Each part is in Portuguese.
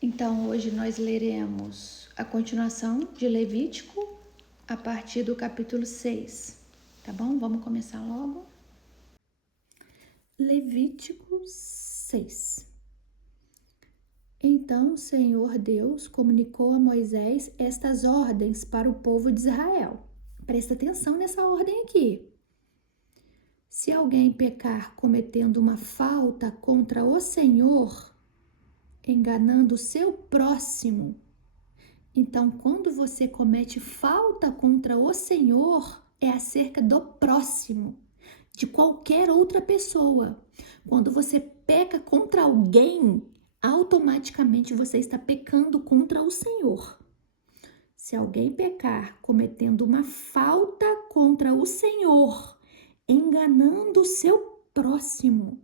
Então, hoje nós leremos a continuação de Levítico a partir do capítulo 6, tá bom? Vamos começar logo. Levítico 6. Então o Senhor Deus comunicou a Moisés estas ordens para o povo de Israel. Presta atenção nessa ordem aqui. Se alguém pecar cometendo uma falta contra o Senhor, enganando o seu próximo, então, quando você comete falta contra o Senhor, é acerca do próximo, de qualquer outra pessoa. Quando você peca contra alguém, automaticamente você está pecando contra o Senhor. Se alguém pecar cometendo uma falta contra o Senhor, enganando o seu próximo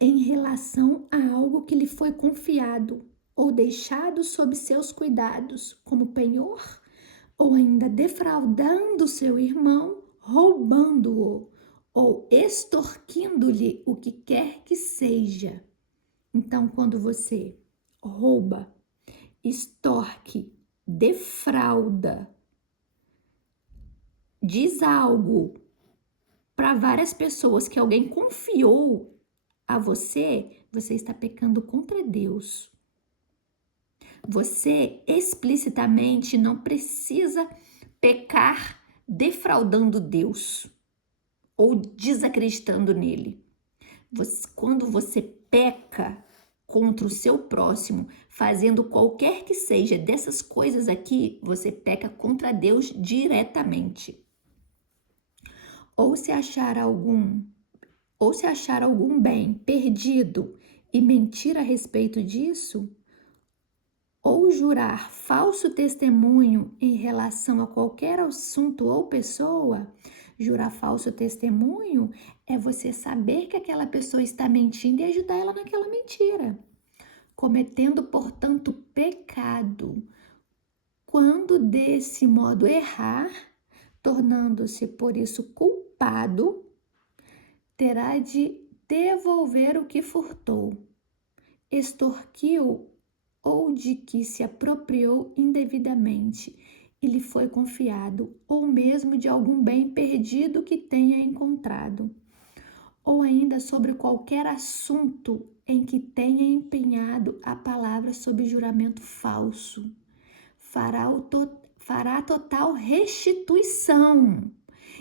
em relação a algo que lhe foi confiado, ou deixado sob seus cuidados, como penhor, ou ainda defraudando seu irmão, roubando-o, ou extorquindo-lhe o que quer que seja. Então, quando você rouba, extorque, defrauda, diz algo para várias pessoas que alguém confiou a você, você está pecando contra Deus. Você explicitamente não precisa pecar defraudando Deus ou desacreditando nele. Quando você peca contra o seu próximo, fazendo qualquer que seja dessas coisas aqui, você peca contra Deus diretamente. Ou se achar algum bem perdido e mentir a respeito disso, ou jurar falso testemunho em relação a qualquer assunto ou pessoa. Jurar falso testemunho é você saber que aquela pessoa está mentindo e ajudar ela naquela mentira, cometendo, portanto, pecado. Quando desse modo errar, tornando-se por isso culpado, terá de devolver o que furtou, extorquiu ou de que se apropriou indevidamente e lhe foi confiado, ou mesmo de algum bem perdido que tenha encontrado, ou ainda sobre qualquer assunto em que tenha empenhado a palavra sob juramento falso, fará total restituição.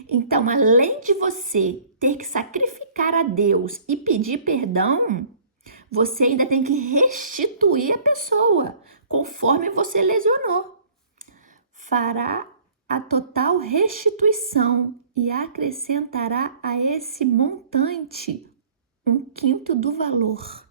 Então, além de você ter que sacrificar a Deus e pedir perdão, você ainda tem que restituir a pessoa, conforme você lesionou. Fará a total restituição e acrescentará a esse montante 1/5 do valor,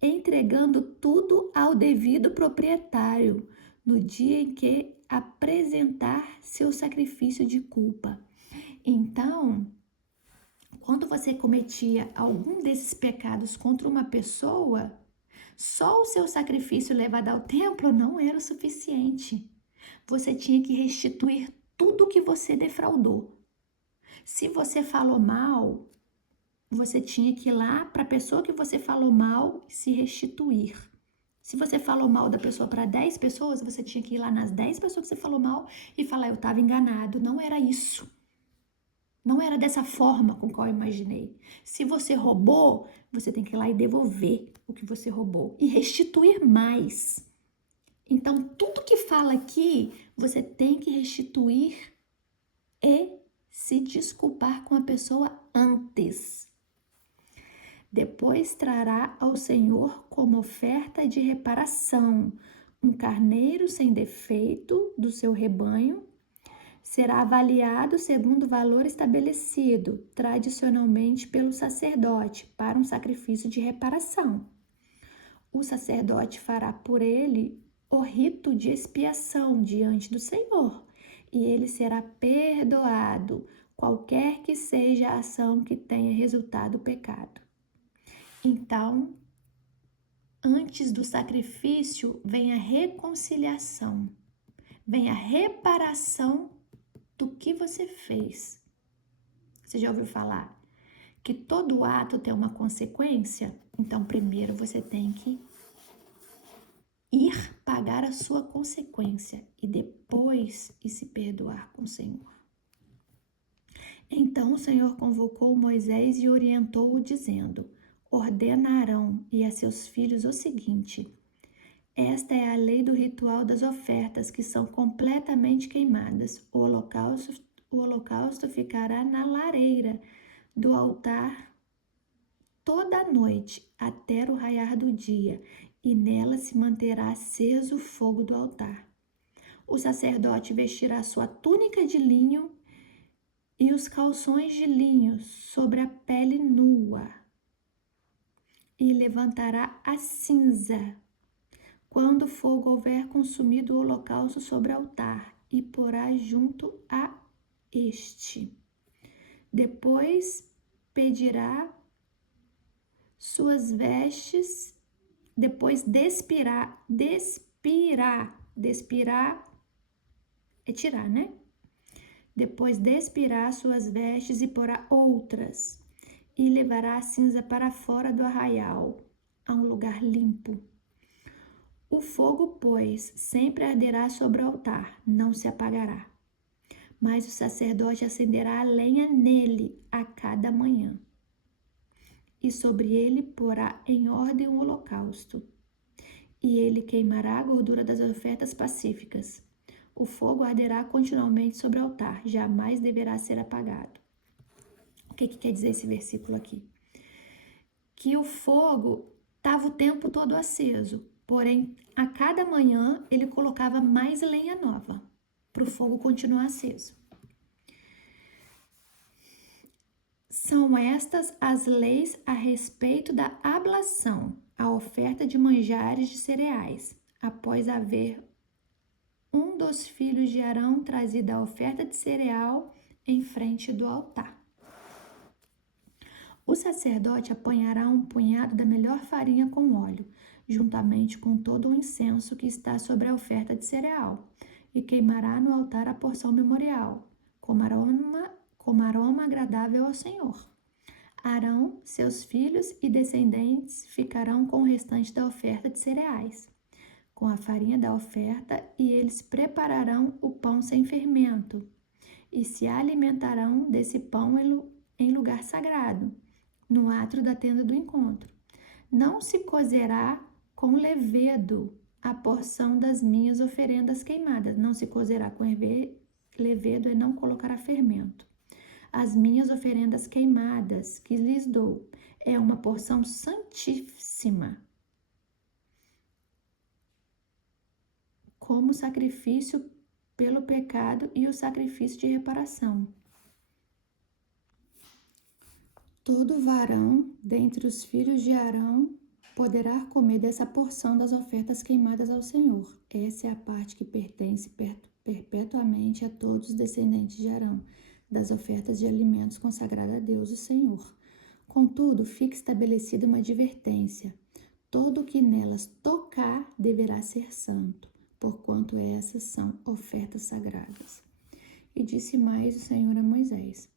entregando tudo ao devido proprietário no dia em que apresentar seu sacrifício de culpa. Então, quando você cometia algum desses pecados contra uma pessoa, só o seu sacrifício levado ao templo não era o suficiente. Você tinha que restituir tudo que você defraudou. Se você falou mal, você tinha que ir lá para a pessoa que você falou mal e se restituir. Se você falou mal da pessoa para 10 pessoas, você tinha que ir lá nas 10 pessoas que você falou mal e falar: eu estava enganado, não era isso. Não era dessa forma com qual eu imaginei. Se você roubou, você tem que ir lá e devolver o que você roubou e restituir mais. Então, tudo que fala aqui, você tem que restituir e se desculpar com a pessoa antes. Depois trará ao Senhor como oferta de reparação um carneiro sem defeito do seu rebanho. Será avaliado segundo o valor estabelecido tradicionalmente pelo sacerdote para um sacrifício de reparação. O sacerdote fará por ele o rito de expiação diante do Senhor, e ele será perdoado, qualquer que seja a ação que tenha resultado o pecado. Então, antes do sacrifício, vem a reconciliação, vem a reparação do que você fez. Você já ouviu falar que todo ato tem uma consequência? Então, primeiro você tem que ir pagar a sua consequência e depois ir se perdoar com o Senhor. Então o Senhor convocou Moisés e orientou-o, dizendo: ordena a Arão e a seus filhos o seguinte: esta é a lei do ritual das ofertas que são completamente queimadas. O holocausto ficará na lareira do altar toda a noite até o raiar do dia, e nela se manterá aceso o fogo do altar. O sacerdote vestirá sua túnica de linho e os calções de linho sobre a pele nua, e levantará a cinza quando o fogo houver consumido o holocausto sobre o altar, e porá junto a este. Depois pedirá suas vestes, depois despirá é tirar, né? Depois despirá suas vestes e porá outras, e levará a cinza para fora do arraial, a um lugar limpo. O fogo, pois, sempre arderá sobre o altar, não se apagará. Mas o sacerdote acenderá a lenha nele a cada manhã, e sobre ele porá em ordem o holocausto, e ele queimará a gordura das ofertas pacíficas. O fogo arderá continuamente sobre o altar, jamais deverá ser apagado. O que quer dizer esse versículo aqui? Que o fogo estava o tempo todo aceso, porém, a cada manhã ele colocava mais lenha nova para o fogo continuar aceso. São estas as leis a respeito da ablação, a oferta de manjares de cereais, após haver um dos filhos de Arão trazido a oferta de cereal em frente do altar. O sacerdote apanhará um punhado da melhor farinha com óleo, juntamente com todo o incenso que está sobre a oferta de cereal, e queimará no altar a porção memorial, como aroma agradável ao Senhor. Arão, seus filhos e descendentes ficarão com o restante da oferta de cereais, com a farinha da oferta, e eles prepararão o pão sem fermento, e se alimentarão desse pão em lugar sagrado, no átrio da tenda do encontro. Não se cozerá com levedo a porção das minhas oferendas queimadas. Não se cozerá com levedo e não colocará fermento. As minhas oferendas queimadas que lhes dou é uma porção santíssima, como sacrifício pelo pecado e o sacrifício de reparação. Todo varão dentre os filhos de Arão poderá comer dessa porção das ofertas queimadas ao Senhor. Essa é a parte que pertence perpetuamente a todos os descendentes de Arão, das ofertas de alimentos consagradas a Deus, o Senhor. Contudo, fica estabelecida uma advertência: todo o que nelas tocar deverá ser santo, porquanto essas são ofertas sagradas. E disse mais o Senhor a Moisés: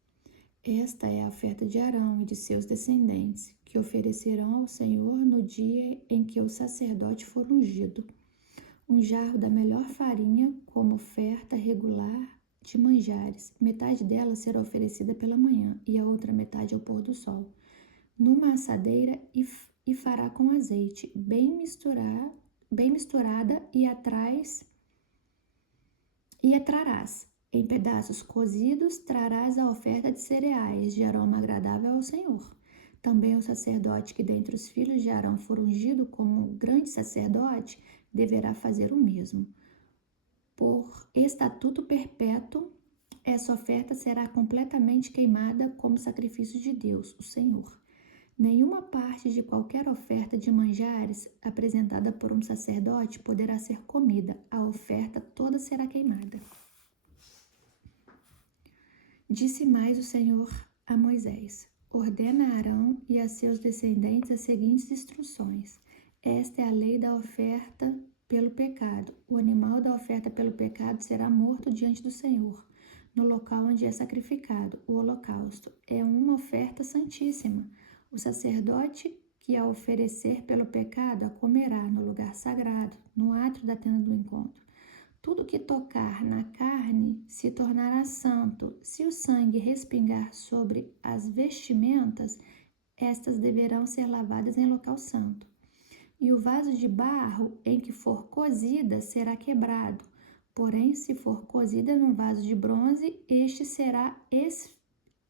esta é a oferta de Arão e de seus descendentes, que oferecerão ao Senhor no dia em que o sacerdote for ungido: um jarro da melhor farinha como oferta regular de manjares. Metade dela será oferecida pela manhã e a outra metade ao pôr do sol, numa assadeira, e fará com azeite bem misturada, e trarás em pedaços cozidos, trarás a oferta de cereais de aroma agradável ao Senhor. Também o sacerdote que dentre os filhos de Arão for ungido como grande sacerdote deverá fazer o mesmo. Por estatuto perpétuo, essa oferta será completamente queimada como sacrifício de Deus, o Senhor. Nenhuma parte de qualquer oferta de manjares apresentada por um sacerdote poderá ser comida. A oferta toda será queimada. Disse mais o Senhor a Moisés: ordena a Arão e a seus descendentes as seguintes instruções. Esta é a lei da oferta pelo pecado. O animal da oferta pelo pecado será morto diante do Senhor, no local onde é sacrificado. O holocausto é uma oferta santíssima. O sacerdote que a oferecer pelo pecado a comerá no lugar sagrado, no átrio da tenda do encontro. Tudo que tocar na carne se tornará santo. Se o sangue respingar sobre as vestimentas, estas deverão ser lavadas em local santo. E o vaso de barro em que for cozida será quebrado. Porém, se for cozida num vaso de bronze, este será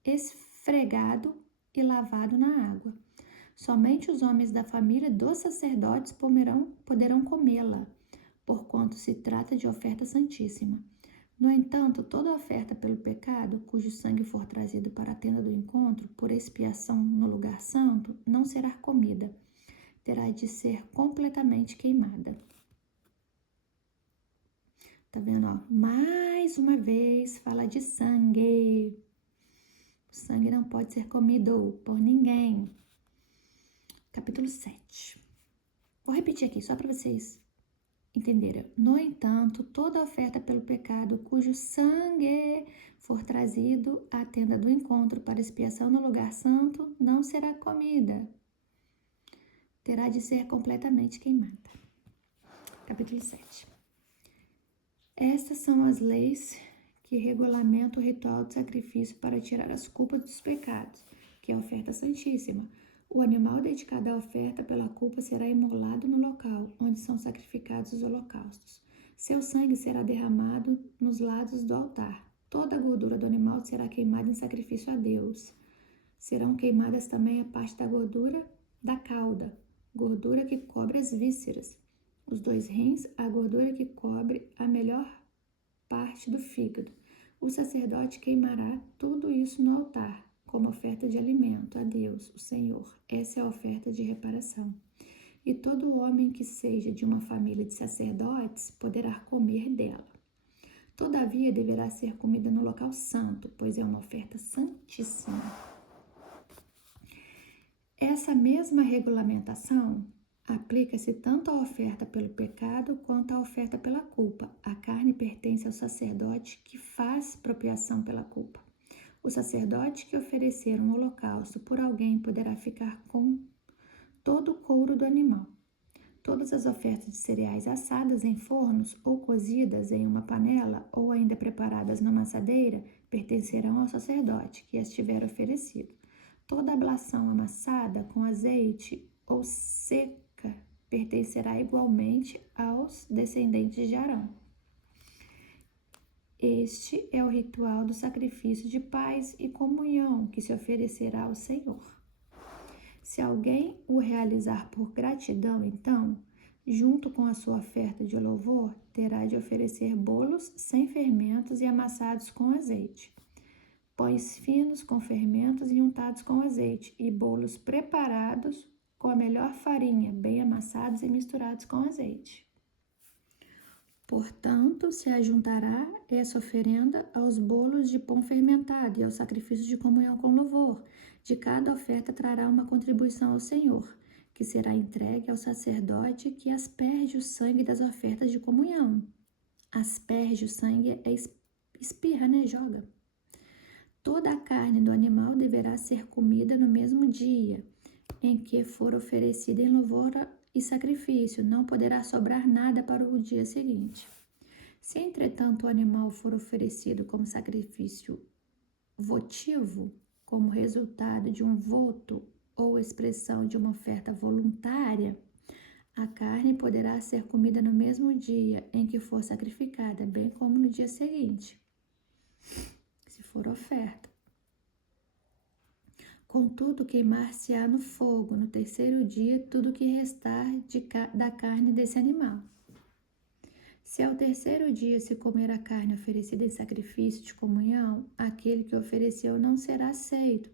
esfregado e lavado na água. Somente os homens da família dos sacerdotes poderão comê-la, porquanto se trata de oferta santíssima. No entanto, toda oferta pelo pecado, cujo sangue for trazido para a tenda do encontro, por expiação no lugar santo, não será comida. Terá de ser completamente queimada. Tá vendo, ó? Mais uma vez fala de sangue. O sangue não pode ser comido por ninguém. Capítulo 7. Vou repetir aqui só para vocês entenderam. No entanto, toda oferta pelo pecado, cujo sangue for trazido à tenda do encontro para expiação no lugar santo, não será comida. Terá de ser completamente queimada. Capítulo 7. Estas são as leis que regulamentam o ritual de sacrifício para tirar as culpas dos pecados, que é a oferta santíssima. O animal dedicado à oferta pela culpa será imolado no local onde são sacrificados os holocaustos. Seu sangue será derramado nos lados do altar. Toda a gordura do animal será queimada em sacrifício a Deus. Serão queimadas também a parte da gordura da cauda, gordura que cobre as vísceras, os 2 rins, a gordura que cobre a melhor parte do fígado. O sacerdote queimará tudo isso no altar, como oferta de alimento a Deus, o Senhor. Essa é a oferta de reparação. E todo homem que seja de uma família de sacerdotes poderá comer dela. Todavia, deverá ser comida no local santo, pois é uma oferta santíssima. Essa mesma regulamentação aplica-se tanto à oferta pelo pecado quanto à oferta pela culpa. A carne pertence ao sacerdote que faz propiação pela culpa. O sacerdote que oferecer um holocausto por alguém poderá ficar com todo o couro do animal. Todas as ofertas de cereais assadas em fornos ou cozidas em uma panela ou ainda preparadas na amassadeira pertencerão ao sacerdote que as tiver oferecido. Toda ablação amassada com azeite ou seca pertencerá igualmente aos descendentes de Arão. Este é o ritual do sacrifício de paz e comunhão que se oferecerá ao Senhor. Se alguém o realizar por gratidão, então, junto com a sua oferta de louvor, terá de oferecer bolos sem fermentos e amassados com azeite, pães finos com fermentos e untados com azeite, e bolos preparados com a melhor farinha, bem amassados e misturados com azeite. Portanto, se ajuntará essa oferenda aos bolos de pão fermentado e ao sacrifício de comunhão com louvor. De cada oferta trará uma contribuição ao Senhor, que será entregue ao sacerdote que asperge o sangue das ofertas de comunhão. Asperge o sangue é espirra, né? Joga. Toda a carne do animal deverá ser comida no mesmo dia em que for oferecida em louvor e sacrifício, não poderá sobrar nada para o dia seguinte. Se, entretanto, o animal for oferecido como sacrifício votivo, como resultado de um voto ou expressão de uma oferta voluntária, a carne poderá ser comida no mesmo dia em que for sacrificada, bem como no dia seguinte, se for oferta. Contudo, queimar-se-á no fogo, no terceiro dia, tudo que restar da carne desse animal. Se ao terceiro dia se comer a carne oferecida em sacrifício de comunhão, aquele que ofereceu não será aceito,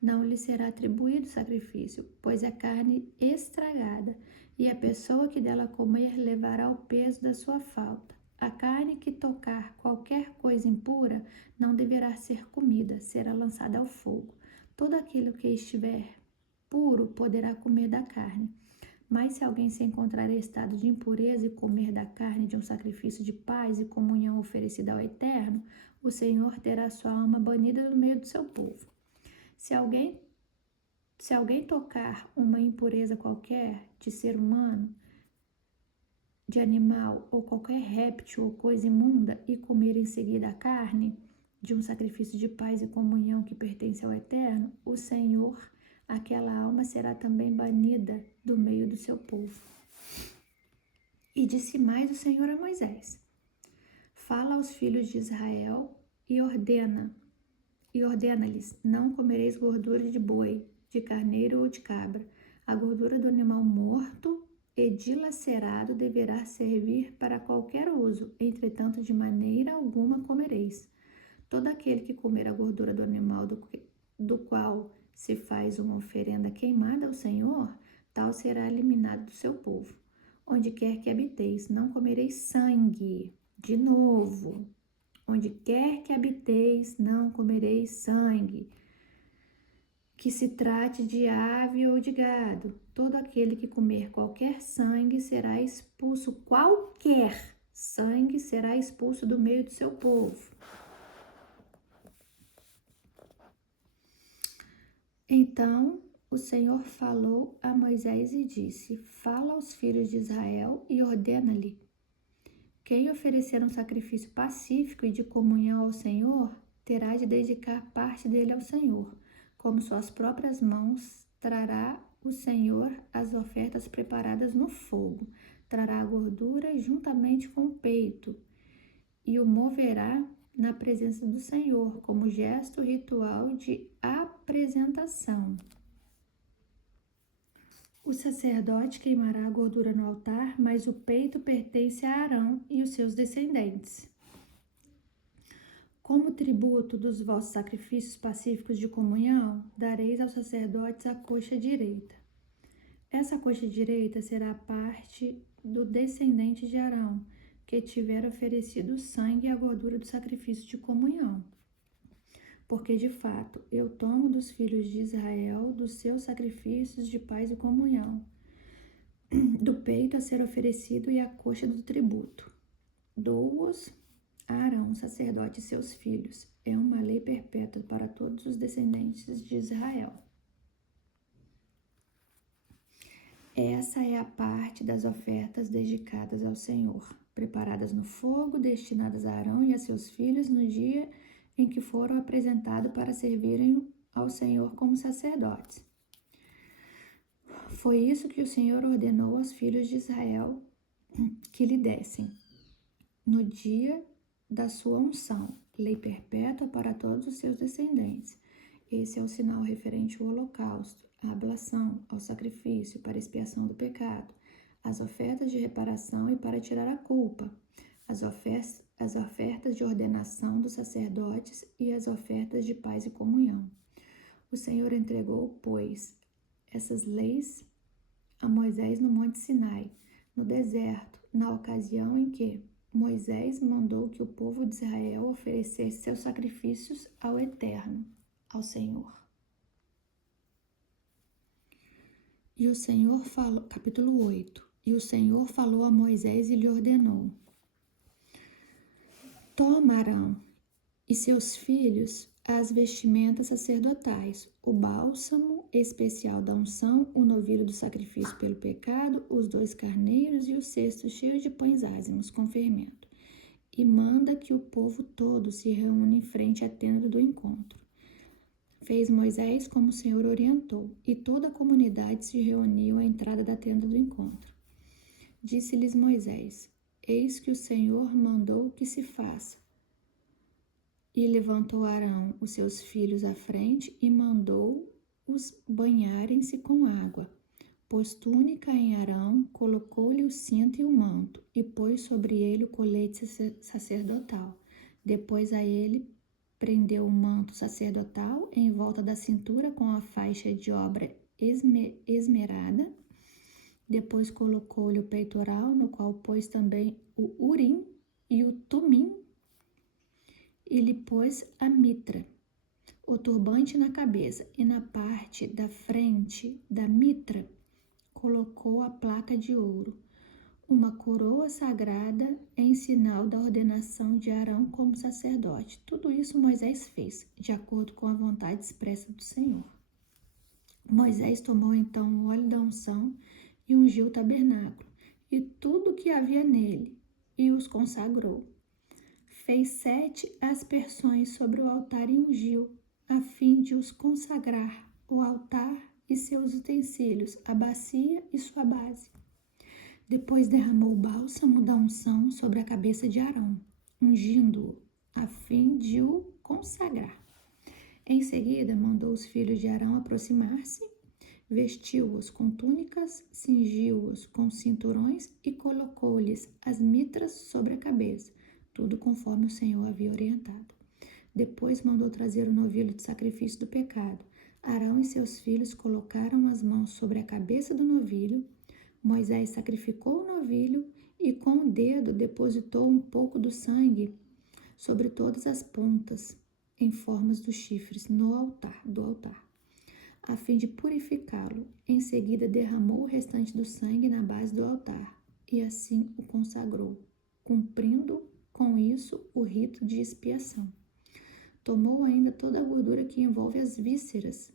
não lhe será atribuído sacrifício, pois é carne estragada, e a pessoa que dela comer levará o peso da sua falta. A carne que tocar qualquer coisa impura não deverá ser comida, será lançada ao fogo. Todo aquilo que estiver puro poderá comer da carne. Mas se alguém se encontrar em estado de impureza e comer da carne de um sacrifício de paz e comunhão oferecida ao Eterno, o Senhor terá sua alma banida do meio do seu povo. Se alguém Se alguém tocar uma impureza qualquer de ser humano, de animal ou qualquer réptil ou coisa imunda e comer em seguida a carne de um sacrifício de paz e comunhão que pertence ao Eterno, o Senhor, aquela alma será também banida do meio do seu povo. E disse mais o Senhor a Moisés: fala aos filhos de Israel e ordena-lhes: não comereis gordura de boi, de carneiro ou de cabra. A gordura do animal morto e dilacerado deverá servir para qualquer uso, entretanto de maneira alguma comereis. Todo aquele que comer a gordura do animal do qual se faz uma oferenda queimada ao Senhor, tal será eliminado do seu povo. Onde quer que habiteis, não comereis sangue. De novo, onde quer que habiteis, não comereis sangue. Que se trate de ave ou de gado, todo aquele que comer qualquer sangue será expulso, qualquer sangue será expulso do meio do seu povo. Então o Senhor falou a Moisés e disse: fala aos filhos de Israel e ordena-lhe: quem oferecer um sacrifício pacífico e de comunhão ao Senhor, terá de dedicar parte dele ao Senhor. Como suas próprias mãos, trará o Senhor as ofertas preparadas no fogo, trará a gordura juntamente com o peito, e o moverá na presença do Senhor, como gesto ritual de apresentação. O sacerdote queimará a gordura no altar, mas o peito pertence a Arão e os seus descendentes. Como tributo dos vossos sacrifícios pacíficos de comunhão, dareis aos sacerdotes a coxa direita. Essa coxa direita será parte do descendente de Arão, que tiver oferecido o sangue e a gordura do sacrifício de comunhão. Porque, de fato, eu tomo dos filhos de Israel dos seus sacrifícios de paz e comunhão, do peito a ser oferecido e a coxa do tributo. Dou-os a Arão, sacerdote, e seus filhos. É uma lei perpétua para todos os descendentes de Israel. Essa é a parte das ofertas dedicadas ao Senhor, preparadas no fogo, destinadas a Arão e a seus filhos no dia em que foram apresentados para servirem ao Senhor como sacerdotes. Foi isso que o Senhor ordenou aos filhos de Israel que lhe dessem no dia da sua unção, lei perpétua para todos os seus descendentes. Esse é o sinal referente ao holocausto, à ablação, ao sacrifício para expiação do pecado, as ofertas de reparação e para tirar a culpa, as ofertas de ordenação dos sacerdotes e as ofertas de paz e comunhão. O Senhor entregou, pois, essas leis a Moisés no Monte Sinai, no deserto, na ocasião em que Moisés mandou que o povo de Israel oferecesse seus sacrifícios ao Eterno, ao Senhor. E o Senhor falou, capítulo 8, e o Senhor falou a Moisés e lhe ordenou: toma Arão e seus filhos as vestimentas sacerdotais, o bálsamo especial da unção, o novilho do sacrifício pelo pecado, os 2 carneiros e o cesto cheio de pães ázimos com fermento. E manda que o povo todo se reúna em frente à tenda do encontro. Fez Moisés como o Senhor orientou, e toda a comunidade se reuniu à entrada da tenda do encontro. Disse-lhes Moisés: eis que o Senhor mandou que se faça. E levantou Arão os seus filhos à frente e mandou-os banharem-se com água. Pôs túnica em Arão, colocou-lhe o cinto e o manto, e pôs sobre ele o colete sacerdotal. Depois a ele prendeu o manto sacerdotal em volta da cintura com a faixa de obra esmerada. Depois colocou-lhe o peitoral, no qual pôs também o urim e o tumim, e lhe pôs a mitra, o turbante na cabeça, e na parte da frente da mitra colocou a placa de ouro, uma coroa sagrada em sinal da ordenação de Arão como sacerdote. Tudo isso Moisés fez, de acordo com a vontade expressa do Senhor. Moisés tomou então o óleo da unção e ungiu o tabernáculo e tudo o que havia nele, e os consagrou. Fez 7 aspersões sobre o altar e ungiu, a fim de os consagrar, o altar e seus utensílios, a bacia e sua base. Depois derramou o bálsamo da unção sobre a cabeça de Arão, ungindo-o, a fim de o consagrar. Em seguida, mandou os filhos de Arão aproximar-se, vestiu-os com túnicas, cingiu-os com cinturões e colocou-lhes as mitras sobre a cabeça, tudo conforme o Senhor havia orientado. Depois mandou trazer o novilho de sacrifício do pecado. Arão e seus filhos colocaram as mãos sobre a cabeça do novilho. Moisés sacrificou o novilho e com o dedo depositou um pouco do sangue sobre todas as pontas, em formas dos chifres, do altar, a fim de purificá-lo. Em seguida, derramou o restante do sangue na base do altar e assim o consagrou, cumprindo com isso o rito de expiação. Tomou ainda toda a gordura que envolve as vísceras,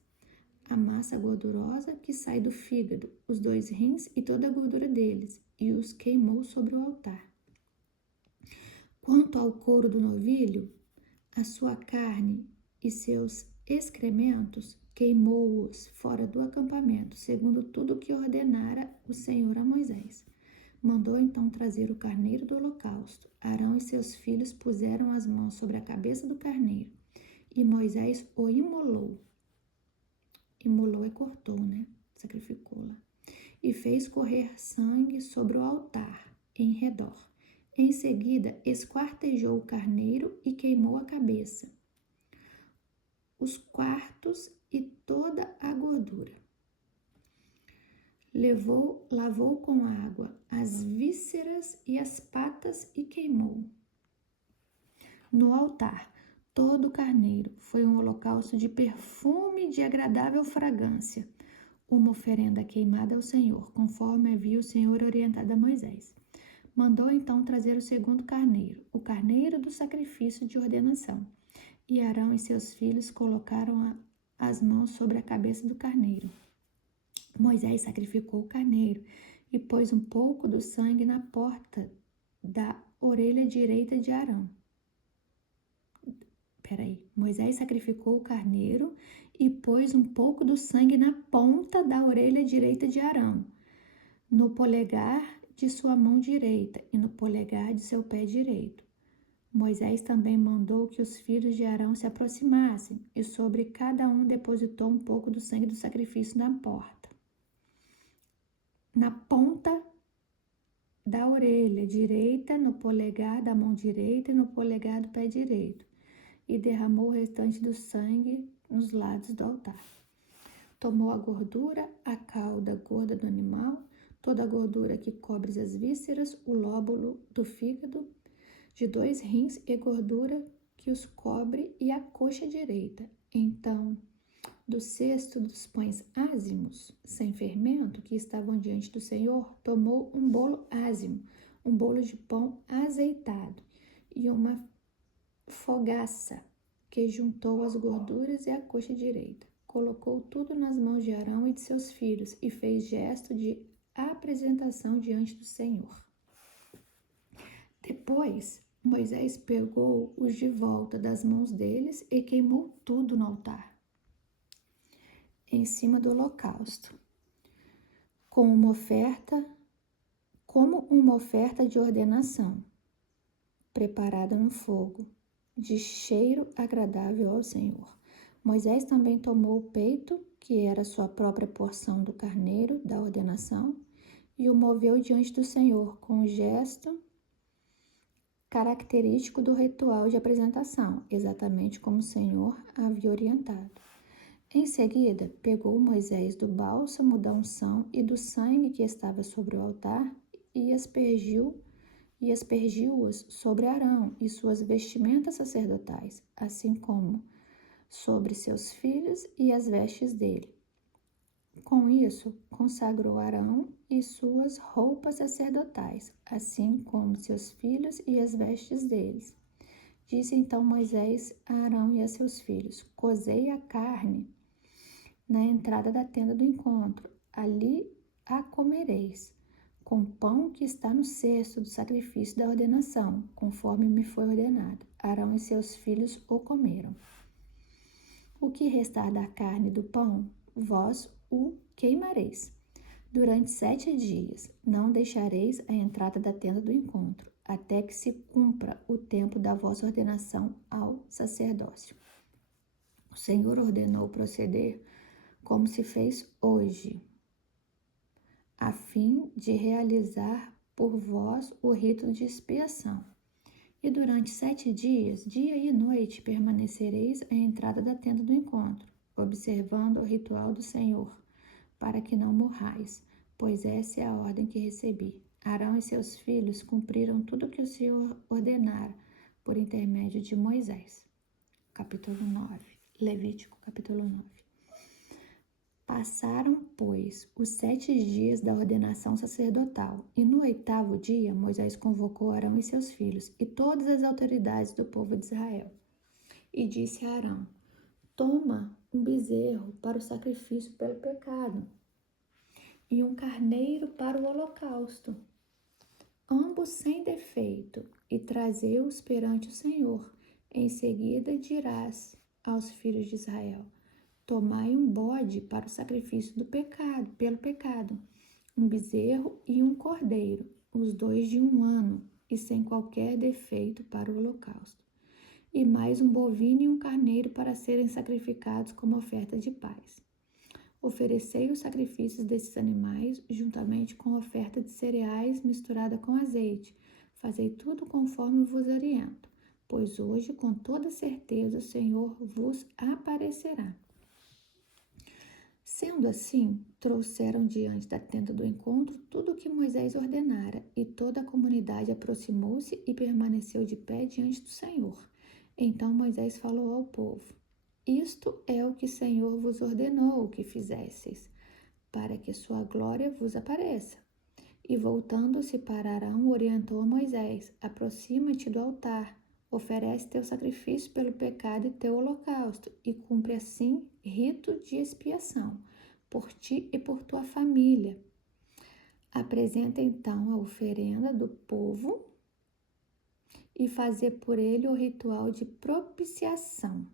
a massa gordurosa que sai do fígado, os 2 rins e toda a gordura deles, e os queimou sobre o altar. Quanto ao couro do novilho, a sua carne e seus excrementos, queimou-os fora do acampamento, segundo tudo o que ordenara o Senhor a Moisés. Mandou então trazer o carneiro do holocausto. Arão e seus filhos puseram as mãos sobre a cabeça do carneiro, e Moisés o imolou. Imolou cortou, né? Sacrificou lá. E fez correr sangue sobre o altar, em redor. Em seguida, esquartejou o carneiro e queimou a cabeça, os quartos e toda a gordura. Lavou com água as vísceras e as patas e queimou. No altar, todo o carneiro foi um holocausto de perfume de agradável fragrância, uma oferenda queimada ao Senhor, conforme havia o Senhor orientado a Moisés. Mandou então trazer o segundo carneiro, o carneiro do sacrifício de ordenação. E Arão e seus filhos colocaram as mãos sobre a cabeça do carneiro. Moisés sacrificou o carneiro e pôs um pouco do sangue na porta da orelha direita de Arão. Moisés sacrificou o carneiro e pôs um pouco do sangue na ponta da orelha direita de Arão, no polegar de sua mão direita e no polegar de seu pé direito. Moisés também mandou que os filhos de Arão se aproximassem e sobre cada um depositou um pouco do sangue do sacrifício na porta, na ponta da orelha direita, no polegar da mão direita e no polegar do pé direito, e derramou o restante do sangue nos lados do altar. Tomou a gordura, a cauda gorda do animal, toda a gordura que cobre as vísceras, o lóbulo do fígado, de 2 rins e gordura que os cobre e a coxa direita. Então, do cesto dos pães ázimos, sem fermento, que estavam diante do Senhor, tomou um bolo ázimo, um bolo de pão azeitado e uma fogaça, que juntou as gorduras e a coxa direita. Colocou tudo nas mãos de Arão e de seus filhos e fez gesto de apresentação diante do Senhor. Depois, Moisés pegou-os de volta das mãos deles e queimou tudo no altar, em cima do holocausto, como uma oferta de ordenação, preparada no fogo, de cheiro agradável ao Senhor. Moisés também tomou o peito, que era sua própria porção do carneiro da ordenação, e o moveu diante do Senhor com o gesto característico do ritual de apresentação, exatamente como o Senhor havia orientado. Em seguida, pegou Moisés do bálsamo da unção e do sangue que estava sobre o altar e aspergiu-os sobre Arão e suas vestimentas sacerdotais, assim como sobre seus filhos e as vestes dele. Com isso, consagrou Arão e suas roupas sacerdotais, assim como seus filhos e as vestes deles. Disse então Moisés a Arão e a seus filhos: cozei a carne na entrada da tenda do encontro. Ali a comereis, com pão que está no cesto do sacrifício da ordenação, conforme me foi ordenado. Arão e seus filhos o comeram. O que restar da carne e do pão, vós o queimareis. Durante 7 dias não deixareis a entrada da tenda do encontro, até que se cumpra o tempo da vossa ordenação ao sacerdócio. O Senhor ordenou proceder como se fez hoje, a fim de realizar por vós o rito de expiação. E durante 7 dias, dia e noite, permanecereis à entrada da tenda do encontro, observando o ritual do Senhor, para que não morrais, pois essa é a ordem que recebi. Arão e seus filhos cumpriram tudo o que o Senhor ordenara por intermédio de Moisés. Capítulo 9. Levítico, capítulo 9. Passaram, pois, os 7 dias da ordenação sacerdotal, e no 8º dia Moisés convocou Arão e seus filhos e todas as autoridades do povo de Israel. E disse a Arão: toma um bezerro para o sacrifício pelo pecado, e um carneiro para o holocausto, ambos sem defeito, e trazei-os perante o Senhor. Em seguida dirás aos filhos de Israel: tomai um bode para o sacrifício do pecado, pelo pecado, um bezerro e um cordeiro, os 2 de 1 ano, e sem qualquer defeito para o holocausto, e mais um bovino e um carneiro para serem sacrificados como oferta de paz. Oferecei os sacrifícios desses animais, juntamente com a oferta de cereais misturada com azeite. Fazei tudo conforme vos oriento, pois hoje, com toda certeza, o Senhor vos aparecerá. Sendo assim, trouxeram diante da tenda do encontro tudo o que Moisés ordenara, e toda a comunidade aproximou-se e permaneceu de pé diante do Senhor. Então Moisés falou ao povo: isto é o que o Senhor vos ordenou que fizesseis, para que sua glória vos apareça. E voltando-se para Arão, orientou a Moisés: aproxima-te do altar, oferece teu sacrifício pelo pecado e teu holocausto, e cumpre assim rito de expiação, por ti e por tua família. Apresenta então a oferenda do povo e fazer por ele o ritual de propiciação,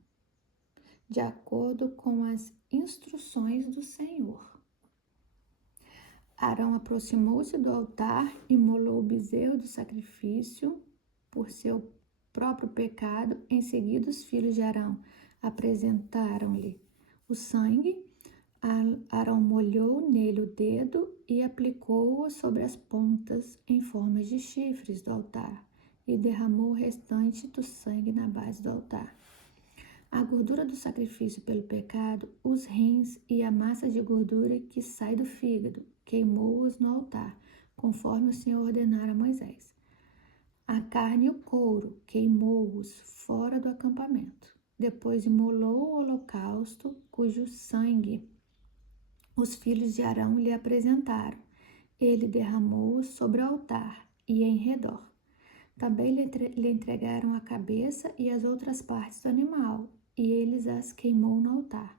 de acordo com as instruções do Senhor. Arão aproximou-se do altar, imolou o bezerro do sacrifício por seu próprio pecado. Em seguida, os filhos de Arão apresentaram-lhe o sangue. Arão molhou nele o dedo e aplicou-o sobre as pontas em forma de chifres do altar e derramou o restante do sangue na base do altar. A gordura do sacrifício pelo pecado, os rins e a massa de gordura que sai do fígado, queimou-os no altar, conforme o Senhor ordenara a Moisés. A carne e o couro, queimou-os fora do acampamento. Depois imolou o holocausto, cujo sangue os filhos de Arão lhe apresentaram. Ele derramou-o sobre o altar e em redor. Também lhe entregaram a cabeça e as outras partes do animal, e eles as queimou no altar.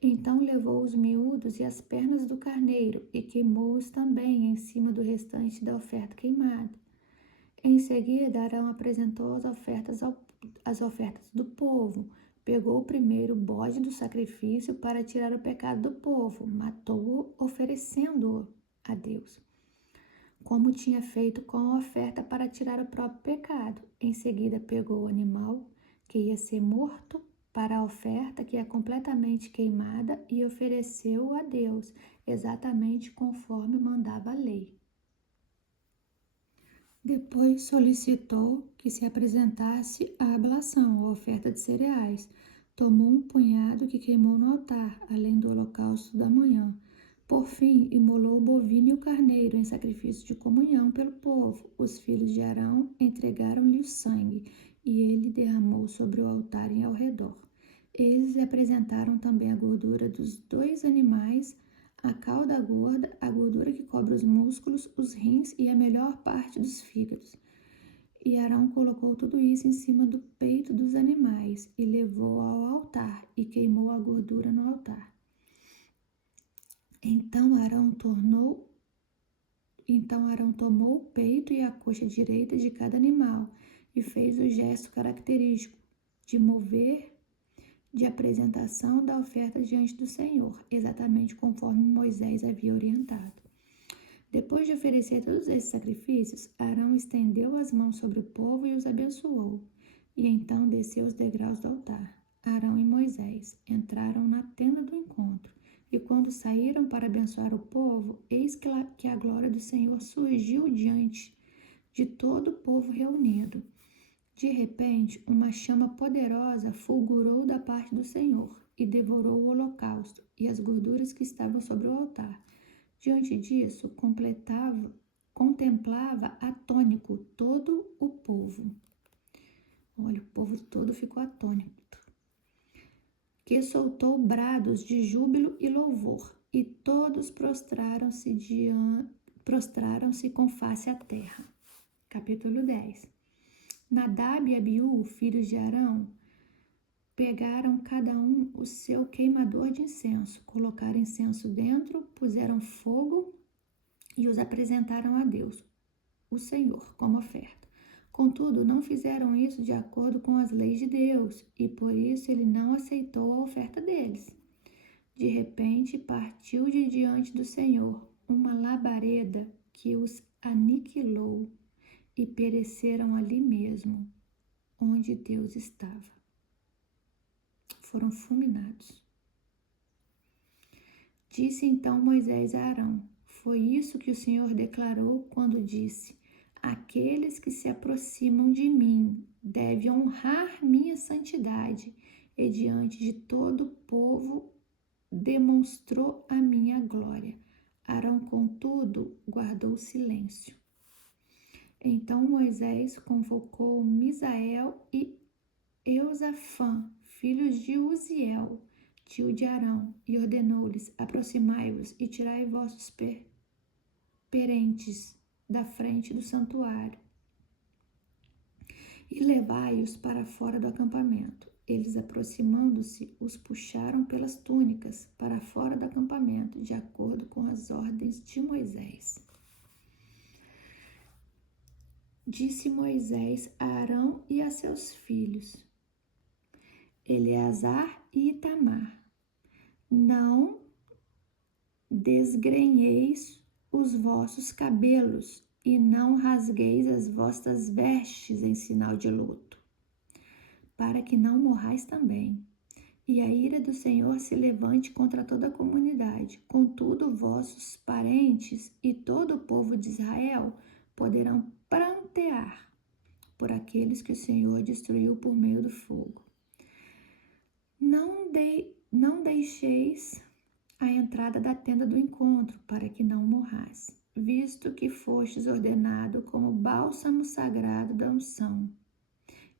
Então levou os miúdos e as pernas do carneiro e queimou-os também em cima do restante da oferta queimada. Em seguida, Arão apresentou as ofertas do povo. Pegou o primeiro bode do sacrifício para tirar o pecado do povo, matou-o, oferecendo-o a Deus, como tinha feito com a oferta para tirar o próprio pecado. Em seguida, pegou o animal que ia ser morto para a oferta, que é completamente queimada, e ofereceu-o a Deus, exatamente conforme mandava a lei. Depois solicitou que se apresentasse a ablação, a oferta de cereais. Tomou um punhado que queimou no altar, além do holocausto da manhã. Por fim, imolou o bovino e o carneiro em sacrifício de comunhão pelo povo. Os filhos de Arão entregaram-lhe o sangue, e ele derramou sobre o altar e ao redor. Eles lhe apresentaram também a gordura dos 2 animais, a cauda gorda, a gordura que cobre os músculos, os rins e a melhor parte dos fígados. E Arão colocou tudo isso em cima do peito dos animais e levou ao altar e queimou a gordura no altar. Então Arão tomou o peito e a coxa direita de cada animal e fez o gesto característico de mover de apresentação da oferta diante do Senhor, exatamente conforme Moisés havia orientado. Depois de oferecer todos esses sacrifícios, Arão estendeu as mãos sobre o povo e os abençoou, e então desceu os degraus do altar. Arão e Moisés entraram na tenda do encontro, e quando saíram para abençoar o povo, eis que a glória do Senhor surgiu diante de todo o povo reunido. De repente, uma chama poderosa fulgurou da parte do Senhor e devorou o holocausto e as gorduras que estavam sobre o altar. Diante disso, contemplava atônito todo o povo. Olha, o povo todo ficou atônito. Que soltou brados de júbilo e louvor, e todos prostraram-se com face à terra. Capítulo 10. Nadab e Abiú, filhos de Arão, pegaram cada um o seu queimador de incenso, colocaram incenso dentro, puseram fogo e os apresentaram a Deus, o Senhor, como oferta. Contudo, não fizeram isso de acordo com as leis de Deus, e por isso ele não aceitou a oferta deles. De repente, partiu de diante do Senhor uma labareda que os aniquilou, e pereceram ali mesmo, onde Deus estava. Foram fulminados. Disse então Moisés a Arão: foi isso que o Senhor declarou quando disse: aqueles que se aproximam de mim devem honrar minha santidade, e diante de todo o povo demonstrou a minha glória. Arão, contudo, guardou silêncio. Então Moisés convocou Misael e Eusafã, filhos de Uziel, tio de Arão, e ordenou-lhes: aproximai-vos e tirai vossos perentes da frente do santuário e levai-os para fora do acampamento. Eles, aproximando-se, os puxaram pelas túnicas para fora do acampamento, de acordo com as ordens de Moisés. Disse Moisés a Arão e a seus filhos, Eleazar e Itamar: não desgrenheis os vossos cabelos e não rasgueis as vossas vestes em sinal de luto, para que não morrais também, e a ira do Senhor se levante contra toda a comunidade. Contudo, vossos parentes e todo o povo de Israel poderão prantear por aqueles que o Senhor destruiu por meio do fogo. Não deixeis a entrada da tenda do encontro, para que não morrais, visto que fostes ordenado como bálsamo sagrado da unção.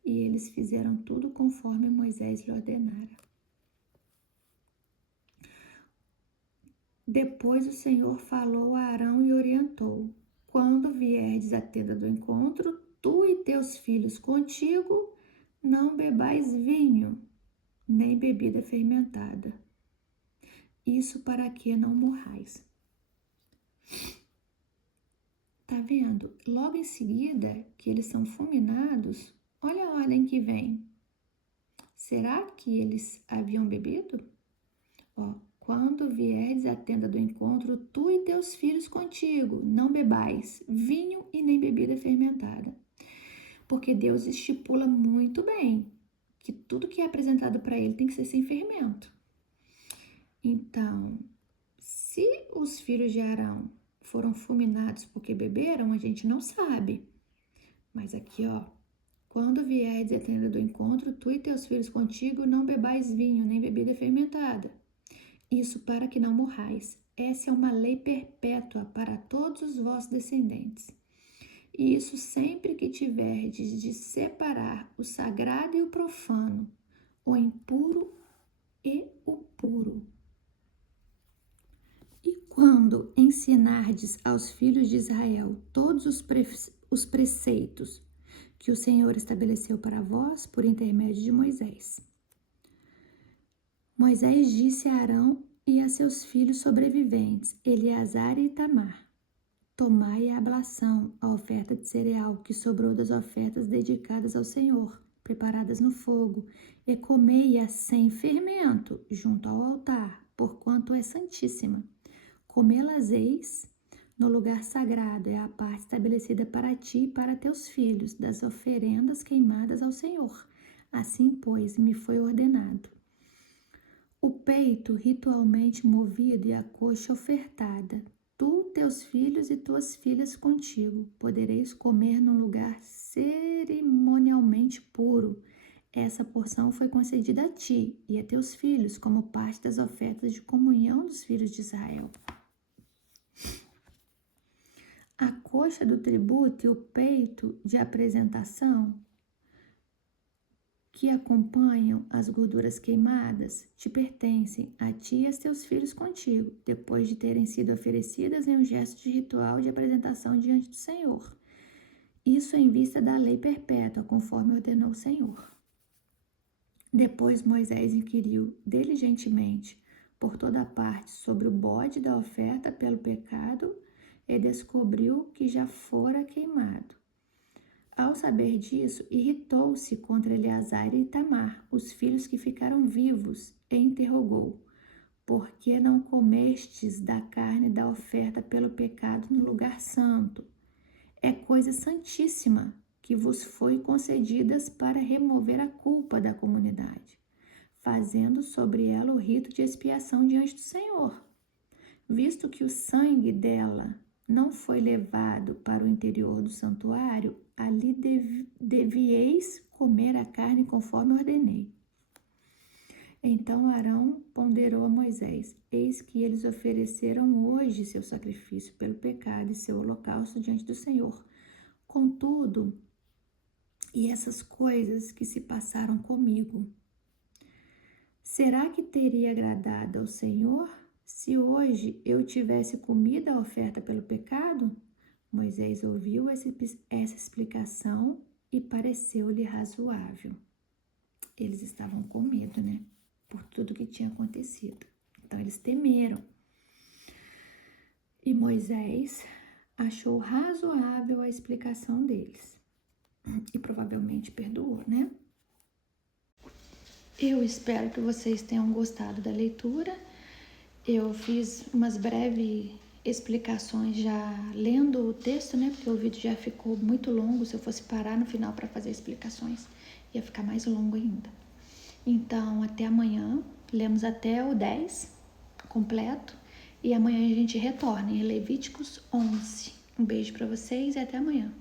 E eles fizeram tudo conforme Moisés lhe ordenara. Depois o Senhor falou a Arão e orientou: quando vierdes à tenda do encontro, tu e teus filhos contigo, não bebais vinho, nem bebida fermentada. Isso para que não morrais. Tá vendo? Logo em seguida que eles são fulminados, olha a ordem que vem. Será que eles haviam bebido? Quando vierdes à tenda do encontro, tu e teus filhos contigo, não bebais vinho e nem bebida fermentada. Porque Deus estipula muito bem que tudo que é apresentado para ele tem que ser sem fermento. Então, se os filhos de Arão foram fulminados porque beberam, a gente não sabe. Mas aqui, quando vierdes à tenda do encontro, tu e teus filhos contigo, não bebais vinho, nem bebida fermentada. Isso para que não morrais. Essa é uma lei perpétua para todos os vossos descendentes. E isso sempre que tiverdes de separar o sagrado e o profano, o impuro e o puro. E quando ensinardes aos filhos de Israel todos os preceitos que o Senhor estabeleceu para vós por intermédio de Moisés. Moisés disse a Arão e a seus filhos sobreviventes, Eleazar e Itamar. Tomai a ablação, a oferta de cereal que sobrou das ofertas dedicadas ao Senhor, preparadas no fogo, e comei-a sem fermento, junto ao altar, porquanto é santíssima. Comê-las-eis no lugar sagrado, é a parte estabelecida para ti e para teus filhos, das oferendas queimadas ao Senhor. Assim, pois, me foi ordenado. O peito ritualmente movido e a coxa ofertada, tu, teus filhos e tuas filhas contigo, podereis comer num lugar cerimonialmente puro. Essa porção foi concedida a ti e a teus filhos como parte das ofertas de comunhão dos filhos de Israel. A coxa do tributo e o peito de apresentação que acompanham as gorduras queimadas te pertencem a ti e a teus filhos contigo, depois de terem sido oferecidas em um gesto de ritual de apresentação diante do Senhor. Isso em vista da lei perpétua, conforme ordenou o Senhor. Depois Moisés inquiriu diligentemente por toda parte sobre o bode da oferta pelo pecado e descobriu que já fora queimado. Ao saber disso, irritou-se contra Eleazar e Itamar, os filhos que ficaram vivos, e interrogou: por que não comestes da carne da oferta pelo pecado no lugar santo? É coisa santíssima que vos foi concedidas para remover a culpa da comunidade, fazendo sobre ela o rito de expiação diante do Senhor. Visto que o sangue dela não foi levado para o interior do santuário, ali devieis comer a carne conforme ordenei. Então Arão ponderou a Moisés: eis que eles ofereceram hoje seu sacrifício pelo pecado e seu holocausto diante do Senhor. Contudo, e essas coisas que se passaram comigo, será que teria agradado ao Senhor se hoje eu tivesse comido a oferta pelo pecado? Moisés ouviu essa explicação e pareceu-lhe razoável. Eles estavam com medo, né? Por tudo que tinha acontecido. Então, eles temeram. E Moisés achou razoável a explicação deles. E provavelmente perdoou, né? Eu espero que vocês tenham gostado da leitura. Eu fiz umas breves explicações já lendo o texto, né? Porque o vídeo já ficou muito longo. Se eu fosse parar no final para fazer explicações, ia ficar mais longo ainda. Então, até amanhã. Lemos até o 10 completo. E amanhã a gente retorna em Levíticos 11. Um beijo para vocês e até amanhã.